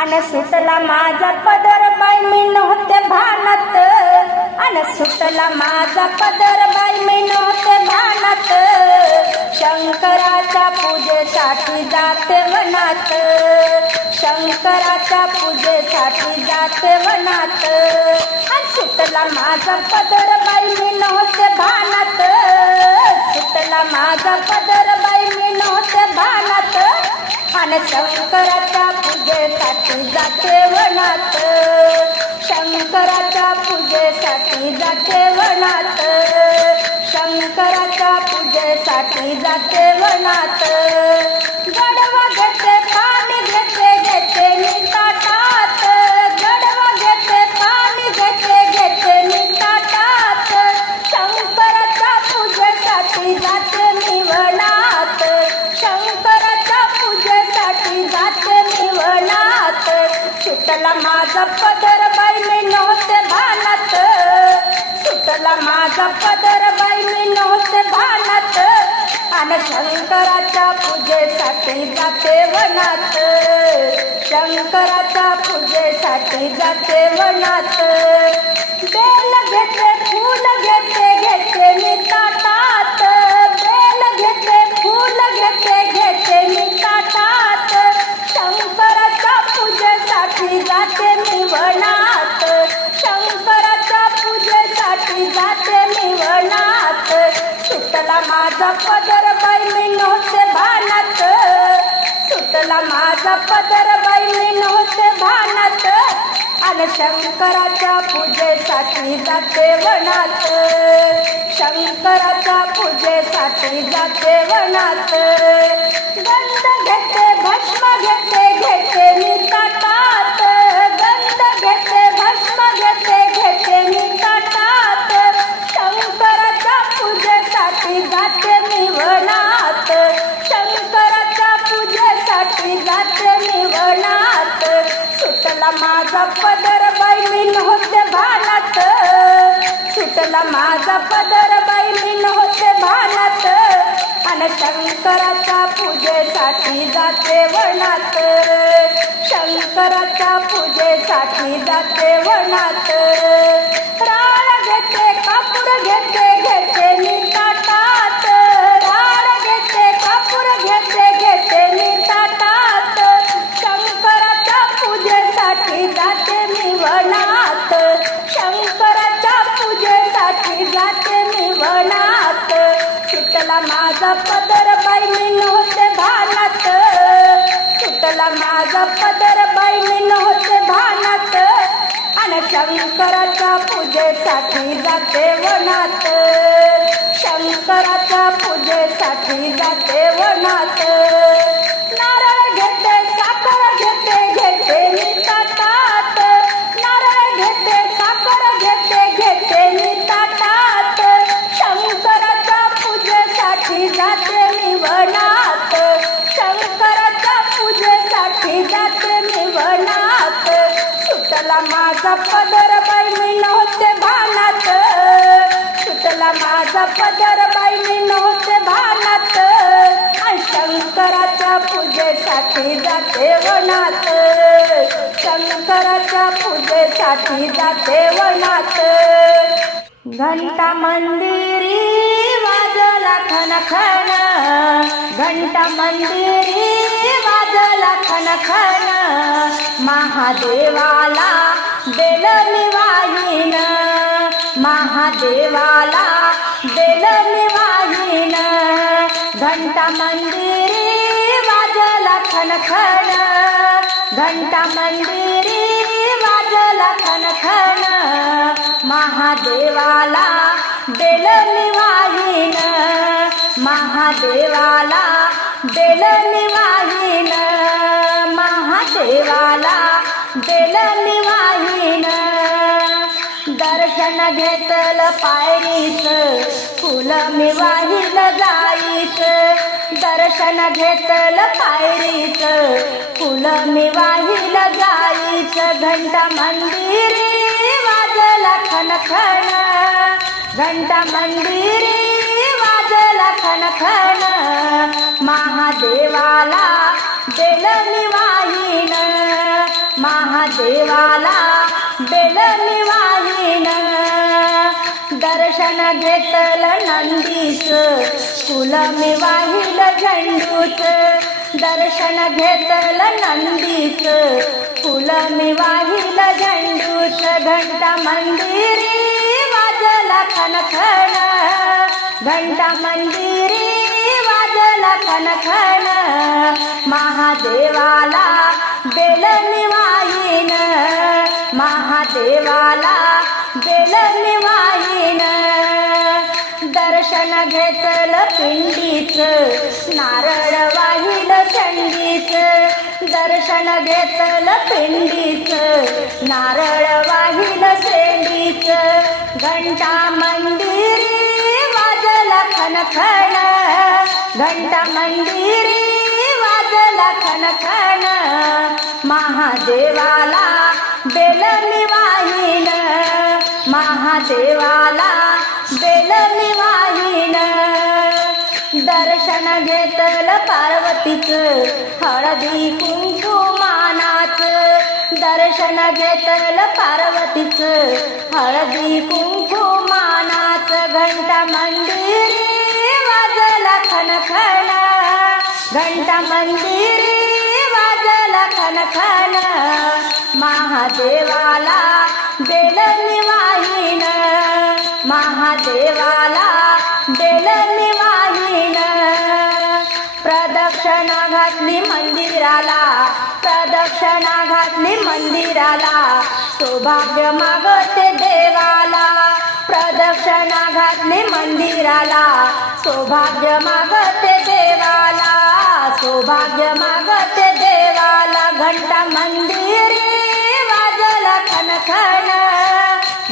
अन सुटला माझा पदर बाई मी नव्हते भानात, अन सुटला माझा पदर बाई मी नव्हते भानात, शंकराच्या पूजेसाठी जाते वनात, शंकराच्या पूजेसाठी जाते वनात, अन सुटला माझा पदर बाई मी नव्हते भानात, सुटला माझा पदर बाई मी नव्हते भानात, अन शंकराच्या पूजेसाठी जाते वनात, शंकराच्या पूजेसाठी जाते वनात, शंकराच्या पूजेसाठी जाते वनात, गडवा घेते पाणी घेते घेते मी ताटात, गडवा घेते पाणी घेते घेते मी ताटात, शंकराच्या पूजेसाठी जाते मी वनात, शंकराच्या पूजेसाठी जाते मी वनात, सुटला माझा पदर बाई मी नव्हते भानात, सुटला माझा पदर बाई मी नव्हते भानात, आणि शंकराच्या पूजेसाठी जाते वनात, शंकराच्या पूजेसाठी जाते वनात, बेल घेते फूल घेते घेते मी ताटात, बेल घेते फूल घेते घेते मी ताटात, शंकराच्या पूजेसाठी जाते मी वनात, शंकराच्या पूजेसाठी जाते मी वनात, सुटला माझा पदर बाई मी नव्हते भानात, सुटला माझा पदर बाई मी नव्हते भानात, आणि शंकराच्या पूजेसाठी जाते वनात, शंकराच्या पूजेसाठी जाते वनात, गंध घेते भस्म घेते घेते मी ताटात, गंध घेते भस्म घेते घेते मी ताटात, शंकराच्या पूजेसाठी जाते मी वनात, शंकराच्या पूजेसाठी जाते मी वनात, सुटला माझा पदर बाई मी नव्हते भानात, सुटला माझा पदर बाई मी नव्हते भानात, आणि शंकराच्या पूजेसाठी जाते वनात, शंकराच्या पूजेसाठी जाते वनात, राळ घेते कापूर घेते घेते मी ताटात, राळ घेते कापूर घेते घेते मी ताटात, शंकराच्या पूजेसाठी जाते मी वनात, शंकराच्या पूजेसाठी जाते मी वनात, सुटला माझा पदर बाई मी नव्हते भानात, सुटला माझा पदर बाई मी नव्हते भानात, आणि शंकराच्या पूजेसाठी जाते वनात, शंकराच्या पूजेसाठी जाते वनात, नारळ घेते साखर घेते घेते मी ताटात, नारळ घेते साखर घेते घेते मी ताटात, शंकराच्या पूजेसाठी जाते मी वनात, शंकराच्या पूजेसाठी जाते मी वनात, सुटला माझा पदर बाई मी नव्हते भानात, सुटला माझा पदर बाई मी नव्हते भानात, आणि शंकराच्या पूजेसाठी जाते वनात, शंकराच्या पूजेसाठी जाते वनात, घंटा मंदिरी वाजला खनखन, घंटा मंदिरी वाजला खनखन, महादेवाला बेल मी वाहीन, महादेवाला बेल मी वाहीन, घंटा मंदिरी वाजला खनखन, घंटा मंदिरी वाजला खनखन, महादेवाला बेल मी वाहीन, महादेवाला बेल मी वाहीन, महादेवाला बेल मी वाहीन, दर्शन घेतल पायरीच फुल मी वाहीन जाईच, दर्शन घेतल पायरीच फुल मी वाहीन जाईच, घंटा मंदिरी वाजला खनखन, घंटा मंदिरी वाजला खनखन, महादेवाला बेल मी वाहीन, महादेवाला बेल निवाहीन दर्शन घेतलं नंदीच फुल मी वाहिल झेंडूच दर्शन घेतलं नंदीच फुल मी वाहिल झेंडूच घंटा मंदिरी वाजला खणखण घंटा मंदिरी वाजला खणखण महादेवाला बेल निवाहीन महादेवाला बेल निवाहीन दर्शन घेतलं पिंडीच नारळ वाहिल चंडीच दर्शन घेतलं पिंडीच नारळ वाहिल शेंडीच घंटा मंदिरी वाजला खणखण घंटा मंदिरी वाजला खणखण महादेवाला बेल निवाहीन महादेवाला बेल निवाहीन दर्शन घेतलं पार्वतीच हळदी कुंकुमानाच दर्शन घेतलं पार्वतीच हळदी कुंकुमानाच घंटा मंदिरी वाजला खणखण घंटा मंदिरी वाजला खणखण महादेवाला बेल निवाहीन महादेवाला बेल निवाहीन प्रदक्षिणा घातली मंदिराला प्रदक्षिणा घातली मंदिराला सौभाग्य मागते देवाला प्रदक्षिणा घातली मंदिराला सौभाग्य मागते देवाला सौभाग्य मागते देवाला घंटा मंदिरी वाजला खणखण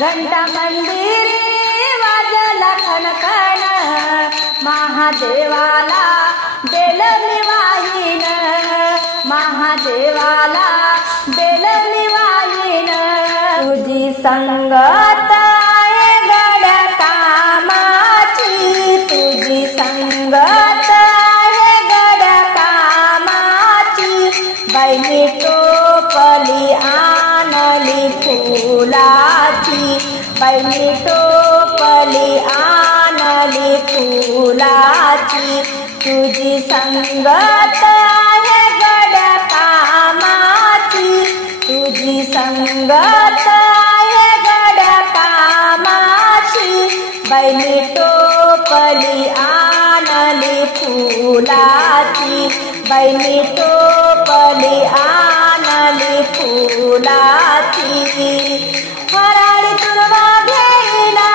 घंटा मंदिरी वाजला खणखण महादेवाला बेल निवाहीन महादेवाला बेल निवाहीन तुझी संगत आहे गड्या कामाची तुझी संगत आहे गड्या कामाची बैनी टोपली आणली फुलाची बैनी टोपली आणली फुलाची तुझी संगत आहे गड्या कामाची तुझी संगत आहे गड्या कामाची बैनी टोपली आणली फुलाची बैनी टोपली आणली फुलाची हराळी तुरवा घेईना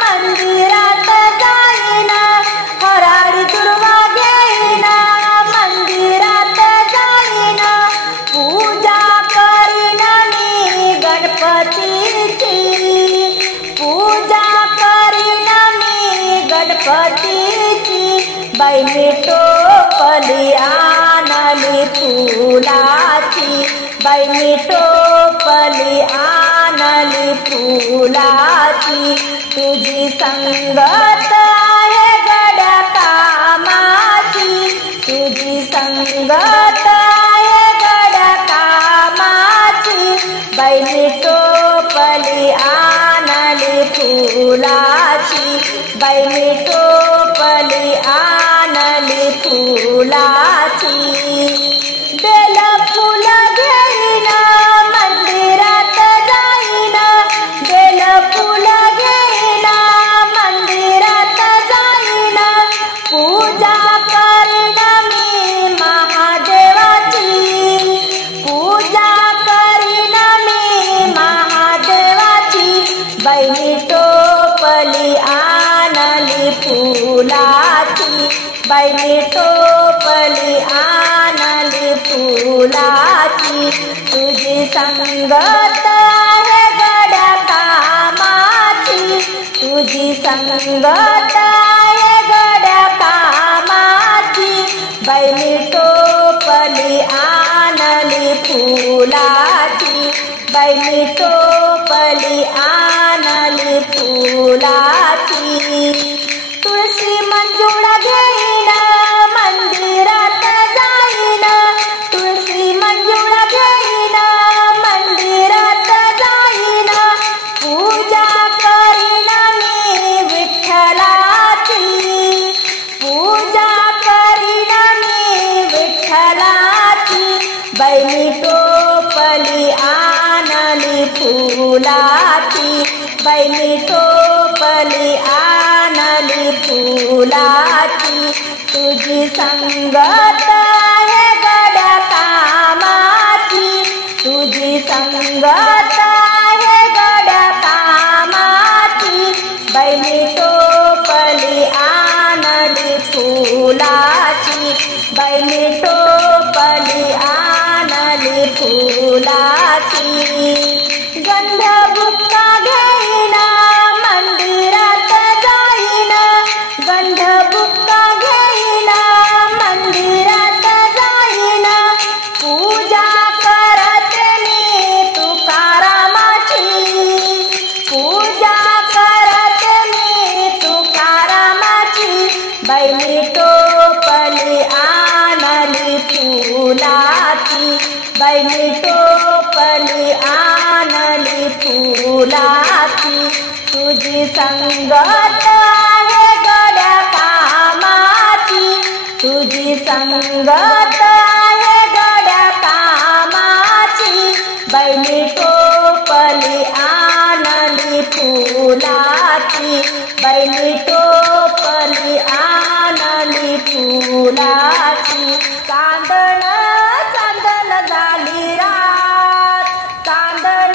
मंदिरात जाईना हराळी तुरवा घेईना मंदिरात जाईना पूजा करीना मी गणपतीची पूजा करीना मी गणपतीची बैनी टोपली आणली फुलाची बैनी टोपली आणली फुलाची तुझी संगत आहे गड्या कामाची तुझी संगत आहे गड्या कामाची बैनी टोपली आणली फुलाची बैनी टोपली आणली फुलाची बेल फुल घेईना मंदिरात जाईना बेल फुल घेईना मंदिरात जाईना पूजा करीना मी महादेवाची पूजा करीना मी महादेवाची बैनी टोपली आणली फुलाची बैनी टोपली आणली फुलाची तुझी संगत आहे गड्या कामाची तुझी संगत आहे गड्या कामाची बैनी टोपली आणली फुलाची बैनी टोपली आणली फुलाची तुळशी मंजुळा घेईना मंदिरात जाईना तुळशी मंजुळा घेईना टोपली आणली फुलाची, बाई मी टोपली आणली फुलाची, तुझी संगत आहे गड्या कामाची, तुझी संगत आहे गड्या कामाची, बाई मी टोपली आणली फुलाची, बाई मी टोपली आणली फुलाची, गंध बुक्का घेईना मंदिरात जाईना, गंध बुक्का घेईना मंदिरात जाईना, पूजा करत मी तुकारामाची, पूजा करत मी तुकारामाची, बाई मी टोपली आणली फुलाची, बाई मी टोपली आणली फुलाची, तुझी संगत आहे गड्या कामाची, तुझी संगत आहे गड्या कामाची, बाई मी टोपली आणली फुलाची, बाई मी टोपली आणली फुलाची, चांदण चांदण झाली रात, चांदण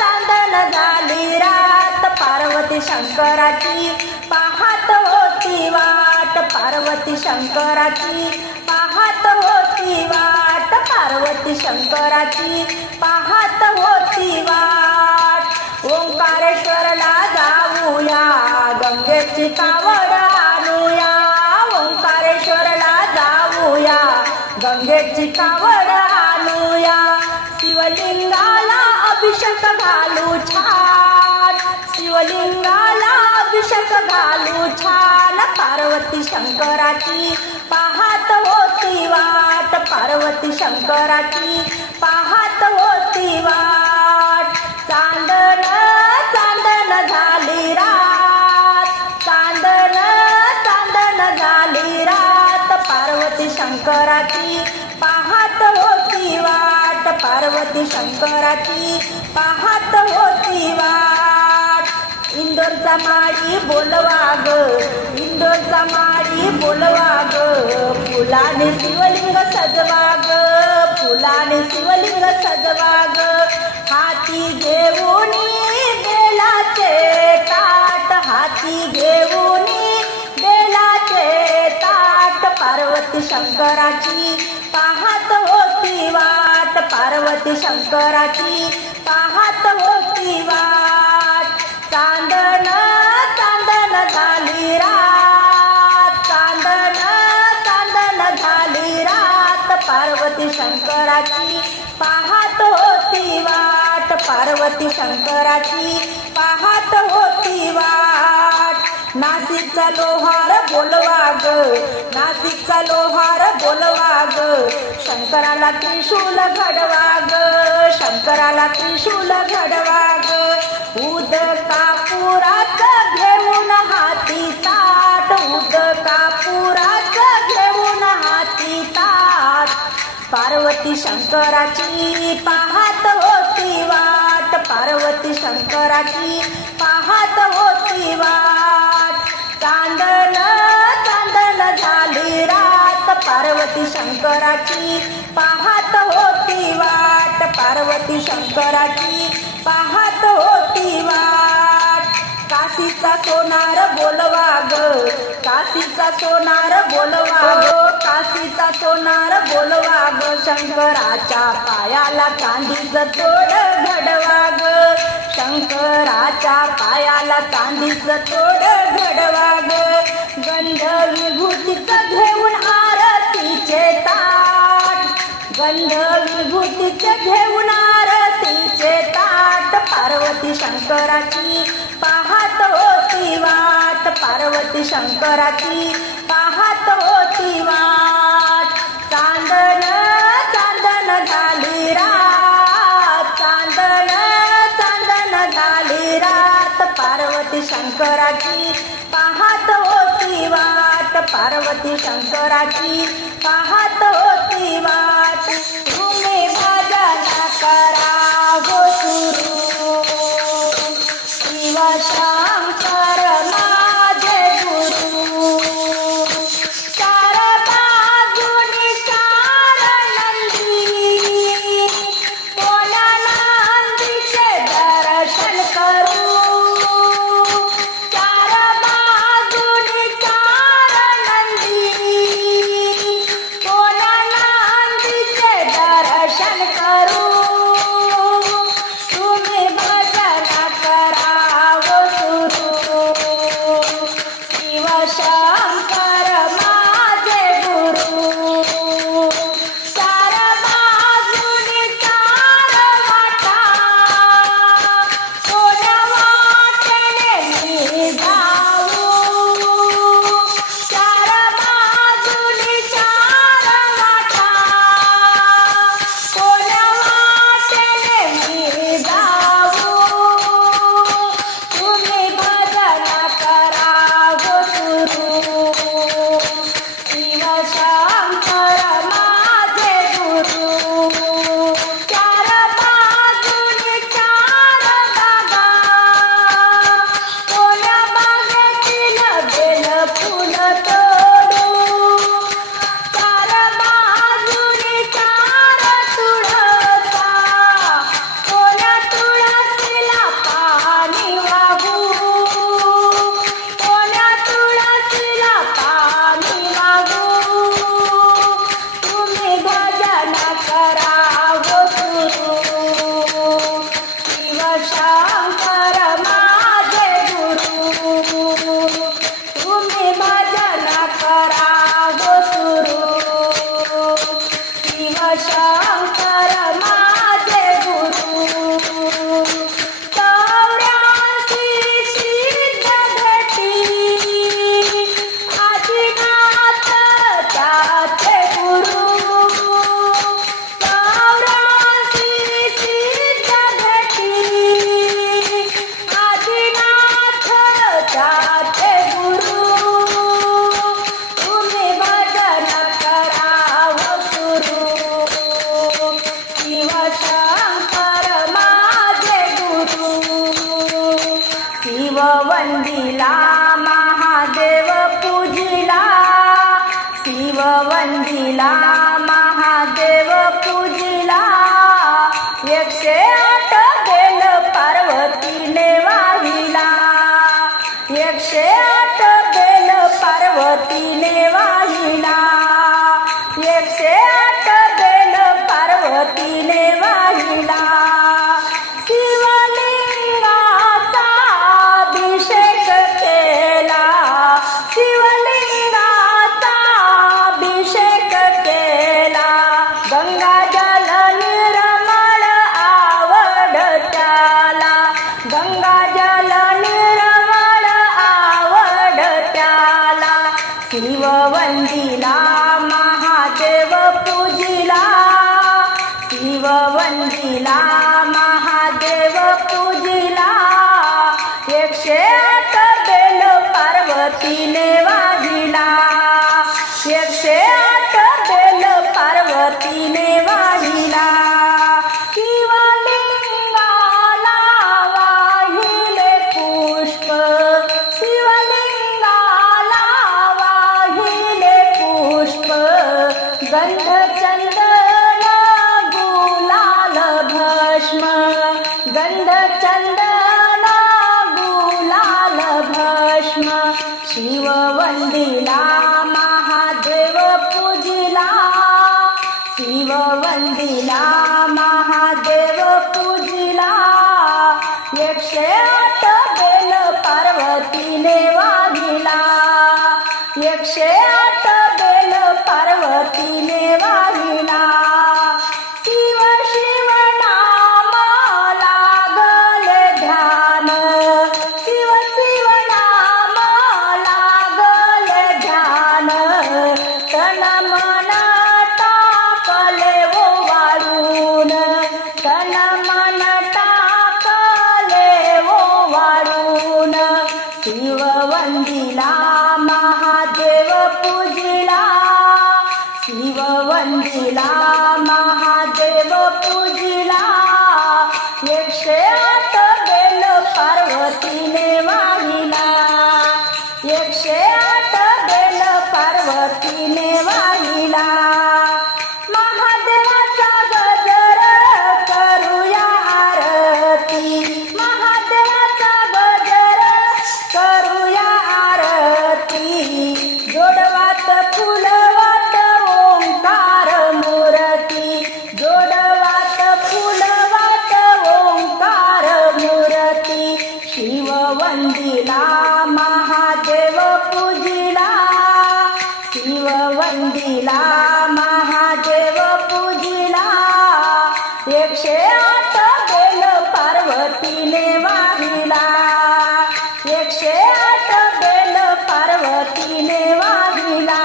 चांदण झाली रात, पार्वती शंकराची पाहत होती वाट, पार्वती शंकराची पाहत होती वाट, पार्वती शंकराची पाहत होती वाट, ओंकारेश्वरला जाऊया गंगेची कावड आणूया, ओंकारेश्वरला जाऊया गंगेची कावड आणूया, शिवलिंगाला अभिषेक घालू छान, शिवलिंगाला अभिषेक घालू छान, पार्वती शंकराची पाहत होती वाट, पार्वती शंकराची पाहत होती वाट, चांदण चांदण झाली रात, चांदण चांदण झाली रात, पार्वती शंकराची पाहत होती वाट, पार्वती शंकराची पाहत होती वाट, इंदोरचा माळी बोलवा ग, इंदोरचा माळी बोलवा ग, फुलाने शिवलिंग सजवा ग, फुलाने शिवलिंग सजवा ग, हाती घेऊन बेलाचे ताट, हाती घेऊन बेलाचे ताट, पार्वती शंकराची पाहत होती वाट, पार्वती शंकराची पाहत होती वाट, चांदण चांदण झाली रात, चांदण चांदण झाली रात, पार्वती शंकराची पाहत होती वाट, पार्वती शंकराची पाहत होती वाट, नाशिकचा लोहार बोलवा ग, नाशिकचा लोहार बोलवा ग, शंकराला त्रिशूल घडवा ग, शंकराला त्रिशूल घडवा ग, उद कापुराच घेऊन हाती ताट, उद कापुराच घेऊन हाती ताट, पार्वती शंकराची पाहत होती वाट, पार्वती शंकराची पाहत होती वाट, चांदण चांदण झाली रात, पार्वती शंकराची पाहत होती वाट, पार्वती शंकराची पाहत होती वाट, काशीचा सोनार बोलवा ग, काशीचा सोनार बोलवा ग, काशीचा सोनार बोलवा ग, शंकराच्या पायाला चांदीचं तोड घडवा ग, शंकराच्या पायाला चांदीचं तोड घडवा ग, गंध विभूतीचं घेऊन आरतीचे ताट, गंध विभूतीचे घेऊन आरतीचे ताट, पार्वती शंकराची पाहत होती वाट, पार्वती शंकराची पाहत होती वाट, चांदण चांदण झाली रात, चांदण चांदण झाली रात, पार्वती शंकराची पाहत होती वाट, पार्वती शंकराची पाहत होती वाट, तुम्ही भाजाला शिववंदीला महादेव पूजिला, शिववंदीला महादेव पूजिला, 108 बेल पार्वतीने वाहिला, 108 बेल पार्वतीने वाहिला, 108 बेल पार्वतीने वाहिला. शिवलिंगाचा अभिषेक केला, शिवलिंगाचा अभिषेक केला, गंगाजल निर्मळ आवड त्याला, गंगाजल निर्मळ आवड त्याला. शिववंदीला महादेव पूजिला, शिववंदीला महादेव पूजिला, 108 बेल पार्वतीने वाहिला, 108 बेल पार्वतीने वाहिला. शिवलिंगाला वाहिले पुष्प, शिवलिंगाला वाहिले पुष्प, गंध चंदन गुलाल भस्म, गंध चंदन गुलाल भस्म. शिववंदीला महादेव पूजिला, शिववंदीला महादेव पूजिला, 108 बेल पार्वतीने वाहिला, 108 बेल पार्वतीने वाहिला. शिव शिव नाम लागले ध्यान, शिव शिव नाम लागले ध्यान, तन मन टाकले ओवाळून, तन मन टाकले ओवाळून. शिववंदीला महादेव पूजिला, शिववंदीला महादेव पूजिला, 108 बेल पार्वतीने वाहिला, 108 बेल पार्वतीने वाहिला. महादेवाचा गजर करूया आरती, महादेवाचा गजर करूया आरती, जोडवात फुलवात ओंकार मूर्ती, जोडवात फुलवात ओंकार मूर्ती. शिववंदीला महादेव पूजिला, शिववंदीला महादेव पूजिला, 108 बेल पार्वतीने वाहिला, 108 बेल पार्वतीने वाहिला.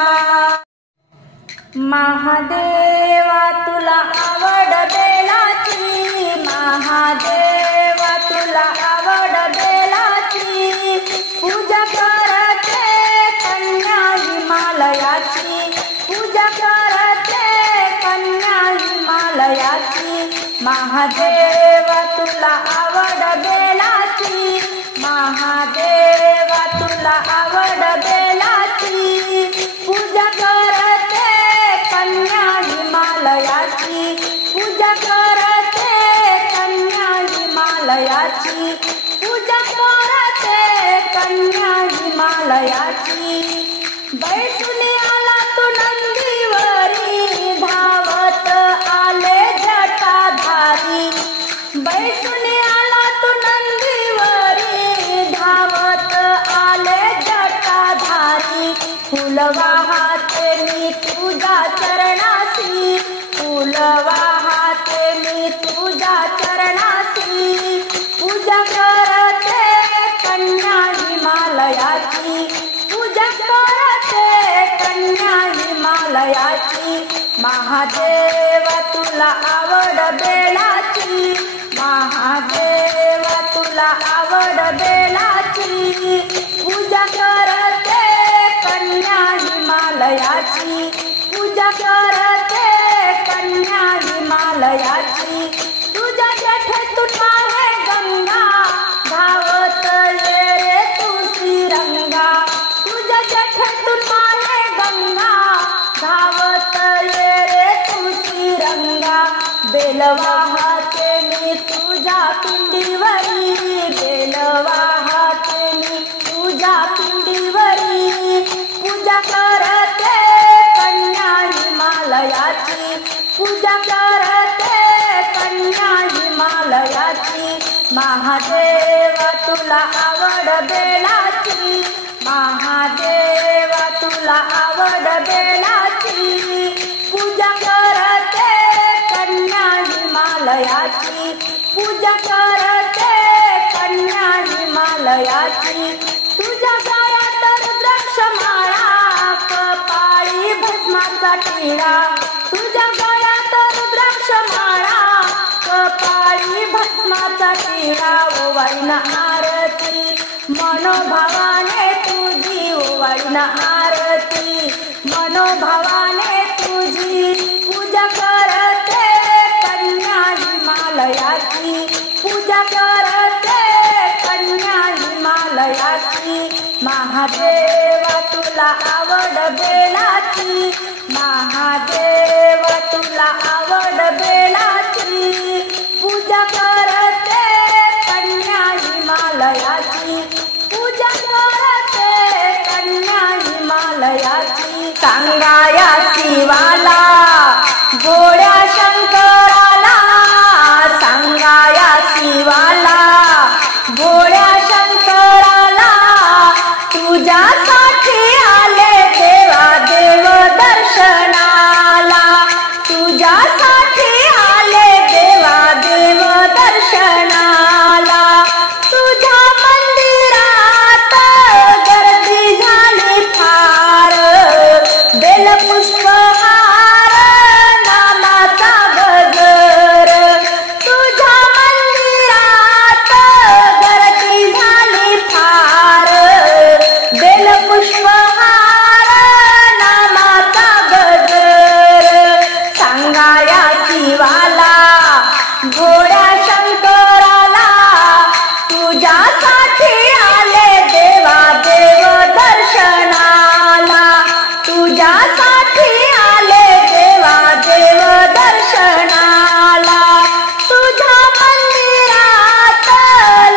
महादेवा तुला आवड बेलाची, महादेवा तुला आवड बेलाची, पूजा करते कन्या हिमालयाची, पूजा करते कन्या हिमालयाची. महादेवा तुला आवड बेलाची, महादेवा तुला आवड बेलाची, पूजा करते कन्या हिमालयाची, पूजा करते कन्या हिमालयाची, पूजा करते कन्या हिमालयाची. बैसुनी आला तू नंदीवरी, धावत आले जटाधारी, बैसुनी आला तू नंदीवरी, धावत आले जटाधारी. फुल वाहते मी तुझ्या चरणासी, फुल वाहते मी तुझ्या चरणासी, पूजा करते कन्या हिमालयाची, पूजा करते कन्या हिमालयाची. महादेवा तुला आवड बेलाची, महादेवा तुला आवड बेलाची, पूजा करते कन्या हिमालयाची, पूजा करते कन्या हिमालयाची. तुझ्या जठे तुटा है गंगा, धावत ये रे तू वाहते मी तुझ्या पिंडीवरी, बेल वाहते मी तुझ्या पिंडीवरी, पूजा करते कन्या हिमालयाची, पूजा करते कन्या हिमालयाची, महादेव तुला आवड बेलाची, महादेव तुला आवड बेलाची, पूजा करते कन्या हिमालयाची, पूजा करते कन्या हिमालयाची, तुझ्या गळ्यात रुद्राक्षमाळा, कपाळी भस्माचा टिळा, तुझ्या गळ्यात रुद्राक्षमाळा, कपाळी भस्माचा टिळा, ओवाळीन आरती मनोभावाने तुझी, ओवाळीन आरती मनोभावाने तुझी, पूजा करते कन्या हिमालयाची, पूजा करते कन्या हिमालयाची, महादेव तुला आवड बेलाची, महादेव तुला आवड बेलाची, पूजा करते कन्या हिमालयाची, पूजा करते कन्या हिमालयाची, सांगाया शिवाला गोड्या शंकराला, सांगाया शिवाला गोड्या शंकराला, तुझ्यासाठी आले देवा देव दर्शनाला, तुझ्यासाठी आले देवा देव दर्शनाला, तुझ्या मंदिरात गर्दी झाली फार, बेलपुष्पहार नामाचा गजर, तुझ्या मंदिरात गर्दी झाली फार, बेलपुष्पहार नामाचा गजर, सांगाया शिवाला गोड्या शंकराला, तुझ्यासाठी आले देवा देव दर्शनाला, तुझ्यासाठी आले देवा देव दर्शनाला, तुझ्या मंदिरात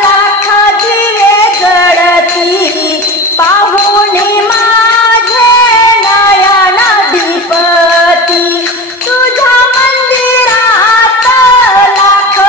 लाख दिवे जळती, पाहुणी माझे नयन दीपती, तुझ्या मंदिरात लाख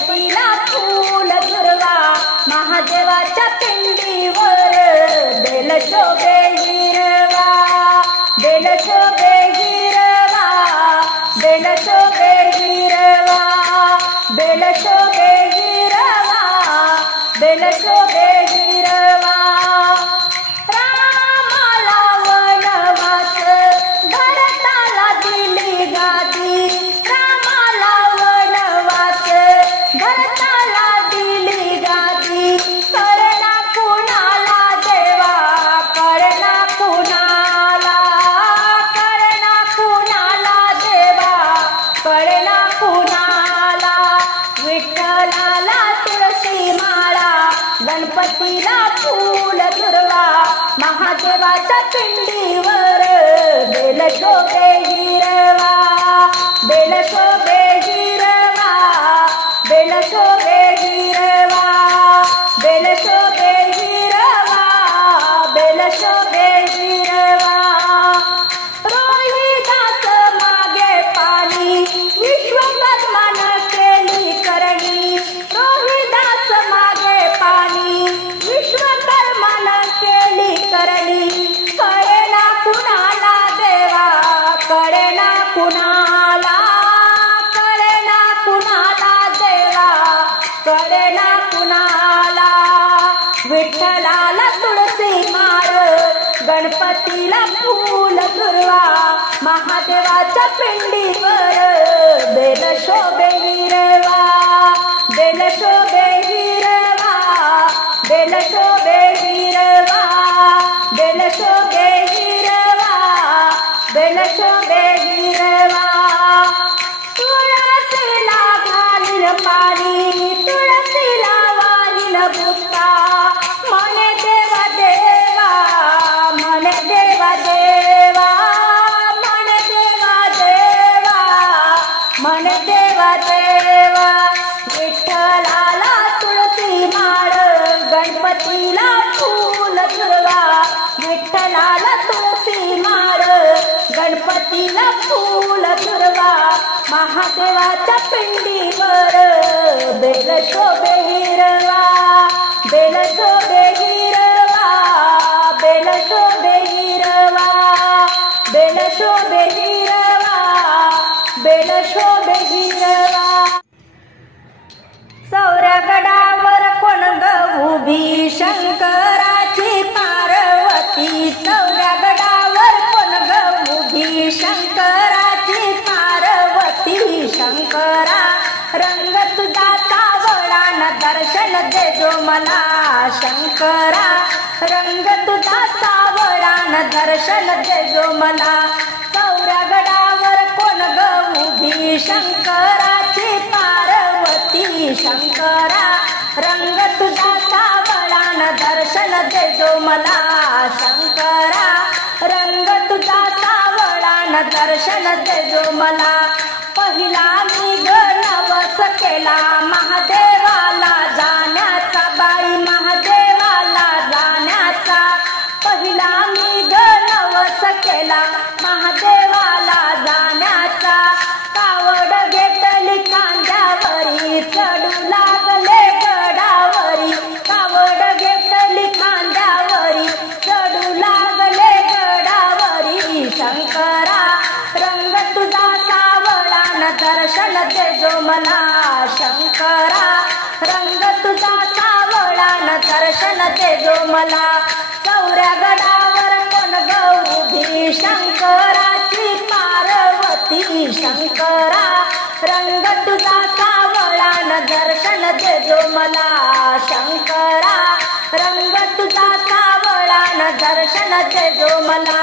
गणपतीला फूल दुर्वा महादेवाच्या पिंडीवर बेल शोभे हिरवा बेल शोभे हिरवा बेल शोभे हिरवा बेल शोभे हिरवा बेल शोभे हिरवा रामाला वनवास भरताला दिली गादी रामाला वनवास भरताला दिली गादी कळना कुणाला देवा कळना कुणाला कळना कुणाला देवा कळना कुणाला विठ्ठलाला तुळशी माळा गणपतीला फूल दुर्वा महादेवाच्या पिंडीवर बेल शोभे हिरवा बेल शोभे हिरवा बेल शोभे हिरवा बेल शोभे हिरवा बेल शोभे हिरवा रोहिदास मागे पाणी विश्वकर्मानं केली करणी रोहिदास मागे पाणी विश्वकर्मानं केली करणी कळेना कुणाला देवा कळेना कुणाला कळेना कुणाला देवा कळेना कुणाला विठ्ठलाला तुळशी माळ गणपतीला फूल दुर्वा महादेवाच्या पिंडीवर बेल शोभे हिरवा बेल शोभे हिरवा बेल शोभे हिरवा बेल शोभे हिरवा बेल शोभे हिरवा तुळशीला घालीन पाणी तुळशीला वाहीन बुक्का म्हणे देवा देवा म्हणे देवा देवा म्हणे देवा देवा म्हणे देवा देवा विठ्ठलाला तुळशी माळ गणपतीला फूल दुर्वा विठ्ठलाला तुळशी माळ गणपतीला फूल दुर्वा महादेवाच्या पिंडीवर बेल शोभे हिरवा बेल शोभे हिरवा बेल शोभे हिरवा बेल शोभे हिरवा बेल शोभे हिरवा चौऱ्यागडावर कोण ग उभी शंकराची पार्वती चौऱ्यागडावर कोण ग उभी शंकराची पार्वती शंकरा रंग तुझा सावळान दर्शन देजो मला शंकरा रंग तुझा सावळान दर्शन देजो मला चौऱ्यागडावर कोण ग उभी शंकराची पार्वती शंकरा रंग तुझा सावळान दर्शन देजो मला शंकरा रंग तुझा सावळान दर्शन देजो मला पहिला मी नवस केला महादेवाला जाण्याचा बाई महादेवाला जाण्याचा पहिला मी नवस केला महादेवाला जाण्याचा कावड घेतली खांद्यावरी चढू लागले गडावरी कावड घेतली खांद्यावरी चढू लागले गडावरी शंकरा रंग तुझा सावळान दर्शन देजो मला शंकरा रंग तुझा सावळान दर्शन देजो मला चौऱ्यागडावर कोण ग उभी शंकराची पार्वती शंकरा रंग तुझा सावळान दर्शन देजो मला शंकरा रंग तुझा सावळान दर्शन देजो मला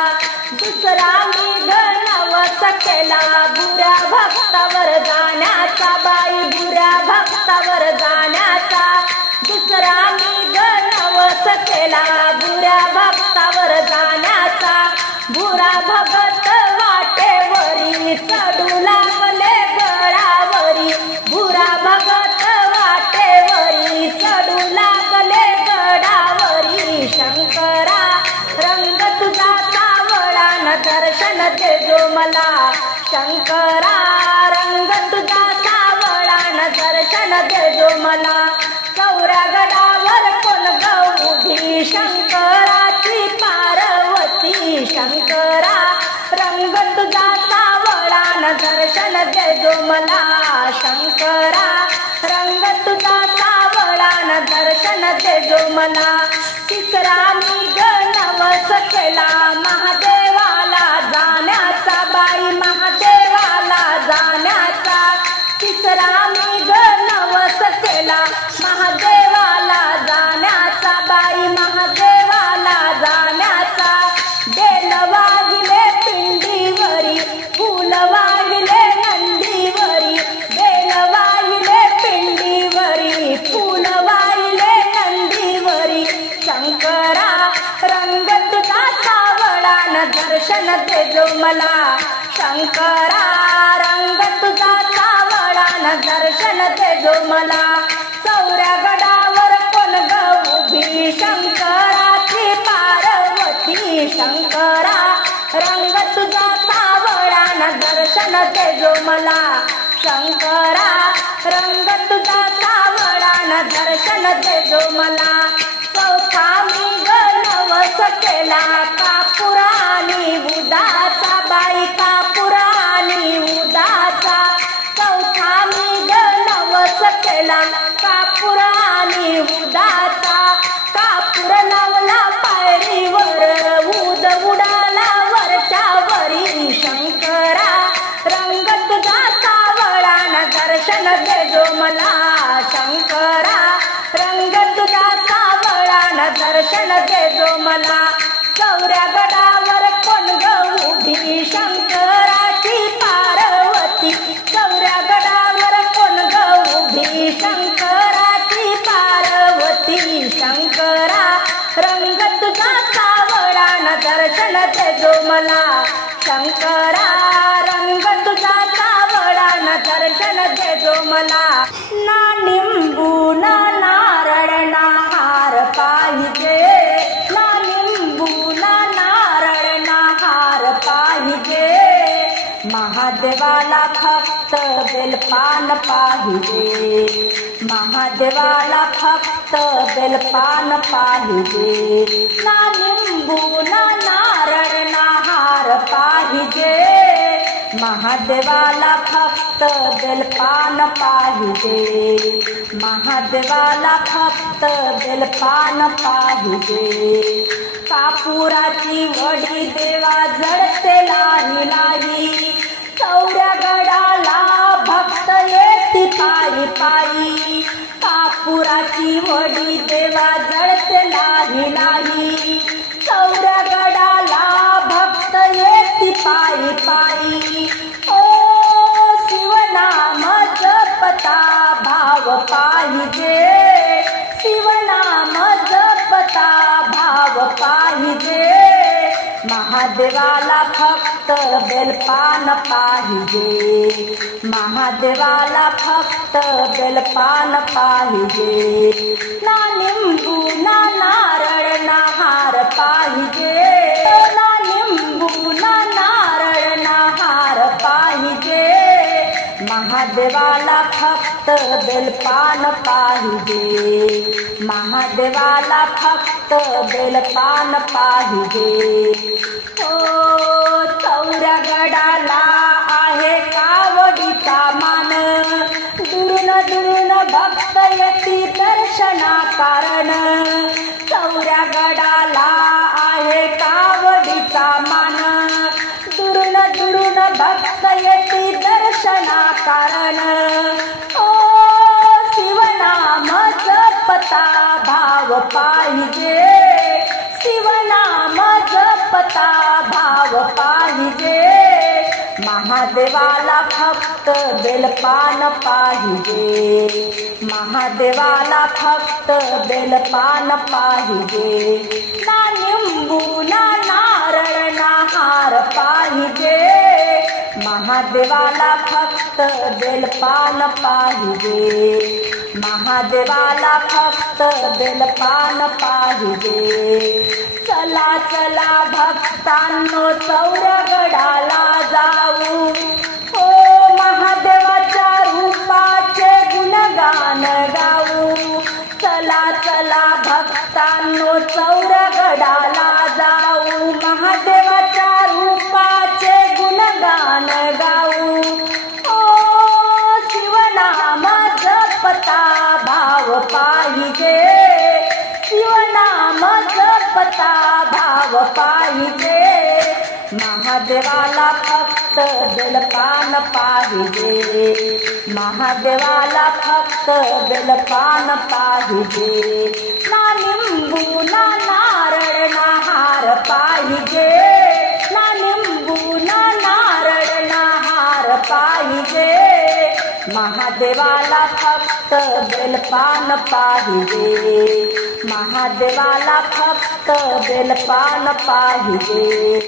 दुसरा मी नवस केला बुऱ्या भक्तावर जाण्याचा बाई बुऱ्या भक्तावर जाण्याचा दुसरा मी नवस केला बुऱ्या भक्तावर जाण्याचा बुरा भगत वाटेवरी चढू लागले गडावरी बुरा भगत वाटेवरी चढू लागले गडावरी शंकरा रंग तुझा सावळान दर्शन देजो मला शंकरा रंग तुझा सावळान दर्शन देजो तेजो मला चौऱ्या गडावर कोण ग उभी शंकराची पार्वती शंकरा रंग तुझा सावळान दर्शन देजो मला शंकरा रंग तुझा सावळान दर्शन देजो मला तिसरा मी ग नवस केला महादेवाला जाण्याचा बाई महादेवाला जाण्याचा तिसरा मी ग नवस केला महादेवाला जाण्याचा बाई महादेवाला जाण्याचा बेल वाहिले पिंडीवरी फूल वाहिले नंदीवरी बेल वाहिले पिंडीवरी फूल वाहिले नंदीवरी शंकरा रंग तुझा सावळान दर्शन देजो मला शंकरा रंग तुझा सावळान दर्शन देजो मला चौऱ्या गडावर कोण ग उभी शंकराची पार्वती शंकरा रंग तुझा सावळान दर्शन देजो मला शंकरा रंग तुझा सावळान दर्शन देजो मला चौथा मी ग नवस केला कापुरानी उदाचा बाई कापुरानी उदाचा चौथा मी ग नवस केला कापुरानी उदाचा कापूर लावला पायरीवर उद उडाला वरच्या वरी शंकरा रंग तुझा सावळान दर्शन देजो मला शंकरा रंग तुझा सावळान दर्शन देजो मला चौऱ्या गडावर कोण ग उभी शंकराची पार्वती चौऱ्या गडावर कोण ग उभी शंकराची पार्वती शंकरा रंग तुझा सावळान दर्शन देजो मला शंकरा रंग तुझा सावळान दर्शन देजो मला ना निंबू ना नारळ ना हार पाहिजे ना निंबू ना नारळ ना हार पाहिजे महादेवाला फक्त बेलपान पाहिजे महादेवाला फक्त बेलपान पाहिजे ना निंबू ना नारळ ना हार पाहिजे महादेवाला फक्त बेलपान पाहिजे महादेवाला फक्त बेलपान पाहिजे कापुराची वडी देवा जळते लाही लाही चौऱ्या गडाला भक्त येती पायी पायी कापुराची वडी देवा जळते लाही लाही चौऱ्या गडाला भक्त येती पायी पायी ओ शिवनाम जपता भाव पाहिजे शिवनाम जपता भाव पाहिजे महादेवाला फक्त बेलपान पाहिजे महादेवाला फक्त बेलपान पाहिजे ना निंबू ना नारळ ना हार पाहिजे ना निंबू ना नारळ ना हार पाहिजे महादेवाला फक्त बेलपान पाहिजे महादेवाला फक्त बेलपान पाहिजे ओ चौऱ्या गडाला आहे कावडीचा मान दुरून दुरून भक्त येती दर्शना कारण चौऱ्या गडाला आहे कावडीचा मान दुरून दुरून भक्त येती दर्शना कारण ओ शिवनाम जपता भाव पाहिजे शिवनाम जपता भाव पाहिजे महादेवाला फक्त बेलपान पाहिजे महादेवाला फक्त बेलपान पाहिजे ना निंबू ना नारळ ना हार पाहिजे महादेवाला फक्त बेलपान पाहिजे महादेवाला फक्त बेलपान पाहिजे चला चला भक्तांनो चौऱ्या गडाला जाऊ ओ महादेवाच्या रूपाचे गुणगान गुणगान गाऊ. चला चला भक्तांनो चौरगडाला जाऊ, महादेवाच्या रूपाचे गुणगान गाऊ. ओ शिवनाम जपता भाव पाहिजे, शिवनाम जपता भाव पाहिजे. महादेवाला फक्त बेलपान पाहिजे, महादेवाला फक्त बेलपान पाहिजे. ना लिंबू ना नारळ ना हार पाहिजे, ना लिंबू ना नारळ ना हार पाहिजे. महादेवाला फक्त बेलपान पाहिजे, महादेवाला फक्त बेलपान पाहिजे.